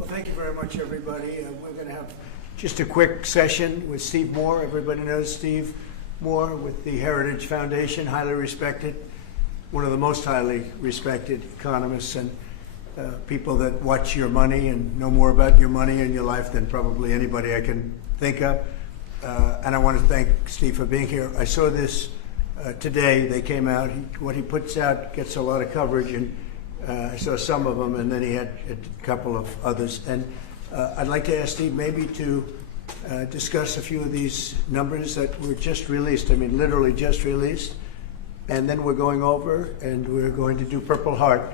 Well, thank you very much, everybody. We're going to have just a quick session with Steve Moore. Everybody knows Steve Moore with the Heritage Foundation, highly respected, one of the most highly respected economists and people that watch your money and know more about your money and your life than probably anybody I can think of. And I want to thank Steve for being here. I saw this today. They came out. What he puts out gets a lot of coverage, and I saw some of them, and then he had a couple of others. And I'd like to ask Steve maybe to discuss a few of these numbers that were just released. I mean, literally just released. And then we're going over, and we're going to do Purple Heart.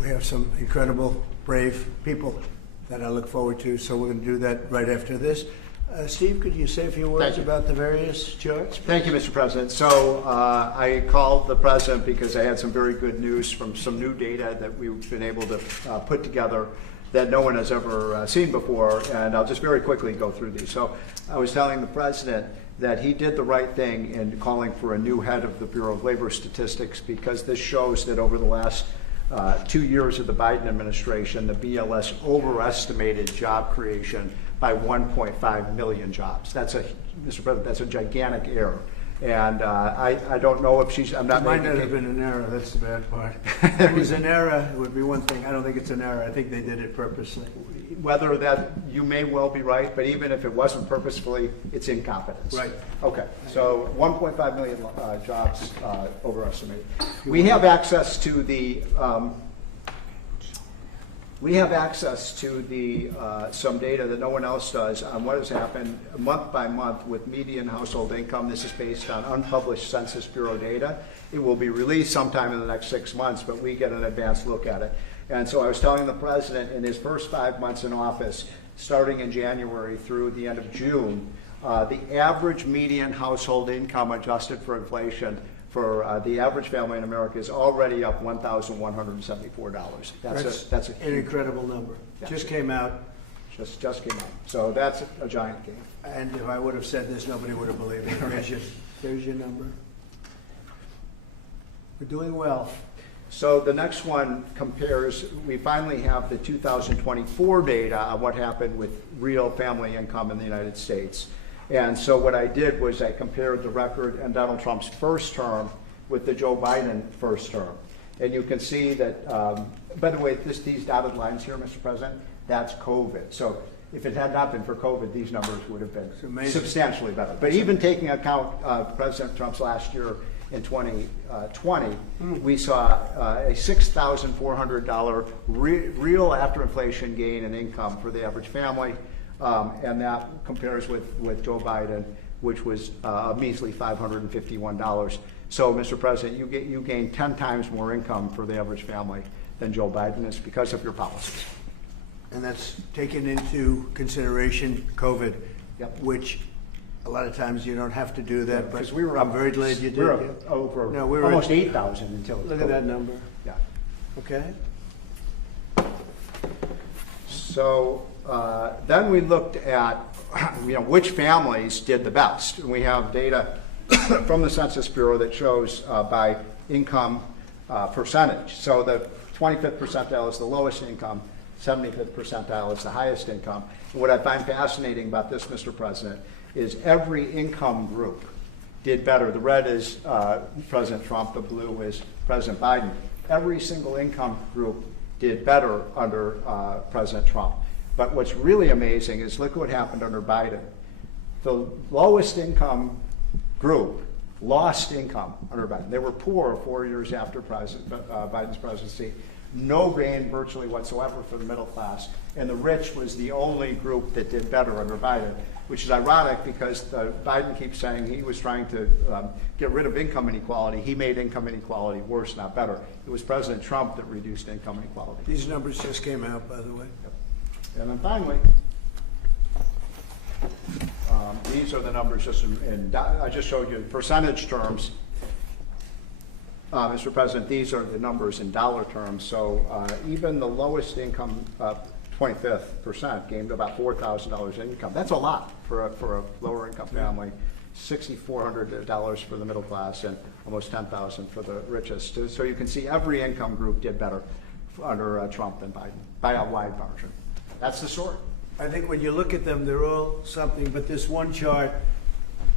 We have some incredible, brave people that I look forward to, so we're going to do that right after this. Steve, could you say a few words about the various charts? Thank you, Mr. President. So I called the President because I had some very good news from some new data that we've been able to put together that no one has ever seen before, and I'll just very quickly go through these. So I was telling the President that he did the right thing in calling for a new head of the Bureau of Labor Statistics, because this shows that over the last 2 years of the Biden administration, the BLS overestimated job creation by 1.5 million jobs. That's a, Mr. President, that's a gigantic error. And I don't know if she's, I'm not making it. It might not have been an error, that's the bad part. If it was an error, it would be one thing. I don't think it's an error. I think they did it purposely. Whether that, you may well be right, but even if it wasn't purposefully, it's incompetence. Right. Okay, so 1.5 million jobs overestimated. We have access to the some data that no one else does on what has happened month by month with median household income. This is based on unpublished Census Bureau data. It will be released sometime in the next 6 months, but we get an advanced look at it. And so I was telling the President in his first 5 months in office, starting in January through the end of June, the average median household income adjusted for inflation for the average family in America is already up $1,174. That's an incredible number. Yeah. Just came out. Just came out. So that's a giant gain. And if I would have said this, nobody would have believed it. There's your number. We're doing well. So the next one compares, we finally have the 2024 data on what happened with real family income in the United States. And so what I did was I compared the record in Donald Trump's first term with the Joe Biden first term. And you can see that, by the way, these dotted lines here, Mr. President, that's COVID. So if it had not been for COVID, these numbers would have been substantially better. But even taking account President Trump's last year in 2020, we saw a $6,400 real after inflation gain in income for the average family. And that compares with Joe Biden, which was a measly $551. So, Mr. President, you gain 10 times more income for the average family than Joe Biden is because of your policies. And that's taken into consideration COVID, yep. Which a lot of times you don't have to do that. Because I'm very glad you did. We're over almost 8,000 until look at that number. Yeah. Okay. So then we looked at which families did the best. And we have data from the Census Bureau that shows by income percentage. So the 25th percentile is the lowest income, 75th percentile is the highest income. And what I find fascinating about this, Mr. President, is every income group did better. The red is President Trump, the blue is President Biden. Every single income group did better under President Trump. But what's really amazing is look what happened under Biden. The lowest income group lost income under Biden. They were poor 4 years after Biden's presidency. No gain virtually whatsoever for the middle class. And the rich was the only group that did better under Biden, which is ironic because Biden keeps saying he was trying to get rid of income inequality. He made income inequality worse, not better. It was President Trump that reduced income inequality. These numbers just came out, by the way. Yep. And then finally, these are the numbers just I just showed you in percentage terms. Mr. President, these are the numbers in dollar terms. So even the lowest income 25th percent gained about $4,000 in income. That's a lot for a lower income family. $6,400 for the middle class and almost $10,000 for the richest. So you can see every income group did better under Trump than Biden by a wide margin. That's the story. I think when you look at them, they're all something, but this one chart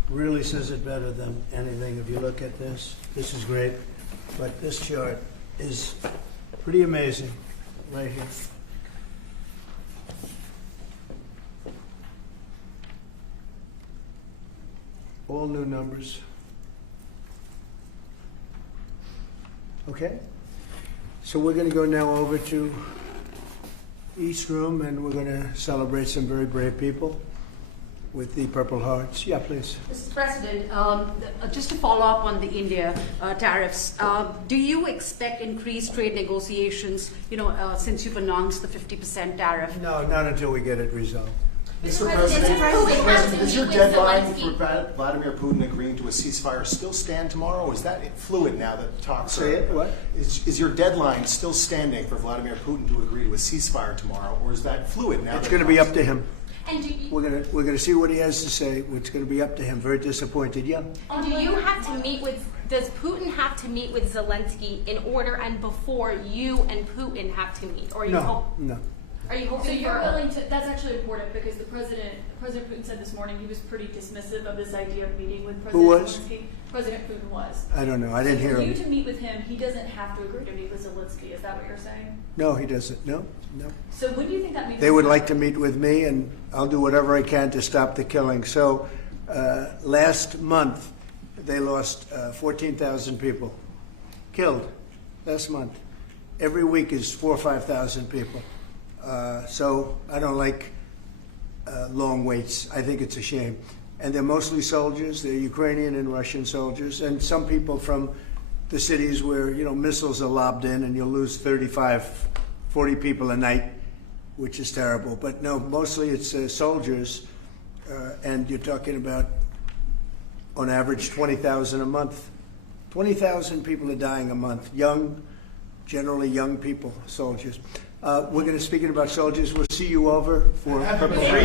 really says it better than anything. If you look at this is great, but this chart is pretty amazing right here. All new numbers. Okay, so we're going to go now over to East Room, and we're going to celebrate some very brave people with the Purple Hearts. Yeah, please. Mr. President, just to follow up on the India tariffs, do you expect increased trade negotiations, since you've announced the 50% tariff? No, not until we get it resolved. Mr. President, President, is your with deadline Zelensky. for Vladimir Putin agreeing to a ceasefire still stand tomorrow? Or is that fluid now that talks Say it, what? Is your deadline still standing for Vladimir Putin to agree to a ceasefire tomorrow, or is that fluid now? It's going to be up to him. And do you, We're going to see what he has to say. It's going to be up to him. Very disappointed. Yeah. do you have to meet with, does Putin have to meet with Zelensky in order and before you and Putin have to meet? Or are you No. Are you hoping So you're for willing to, that's actually important because President Putin said this morning he was pretty dismissive of this idea of meeting with President Who was? Zelensky. President Putin was. I don't know. I didn't hear For you him. to meet with him, he doesn't have to agree to meet with Zelensky. Is that what you're saying? No, he doesn't. No. So when do you think that meeting? They would like to meet with me, and I'll do whatever I can to stop the killing. So last month, they lost 14,000 people killed last month. Every week is 4,000 or 5,000 people. So I don't like long waits. I think it's a shame. And they're mostly soldiers. They're Ukrainian and Russian soldiers, and some people from the cities where missiles are lobbed in, and you'll lose 35, 40 people a night, which is terrible. But no, mostly it's soldiers, and you're talking about, on average, 20,000 a month. 20,000 people are dying a month. Generally young people, soldiers. We're going to speak about soldiers. We'll see you over for Purple Heart.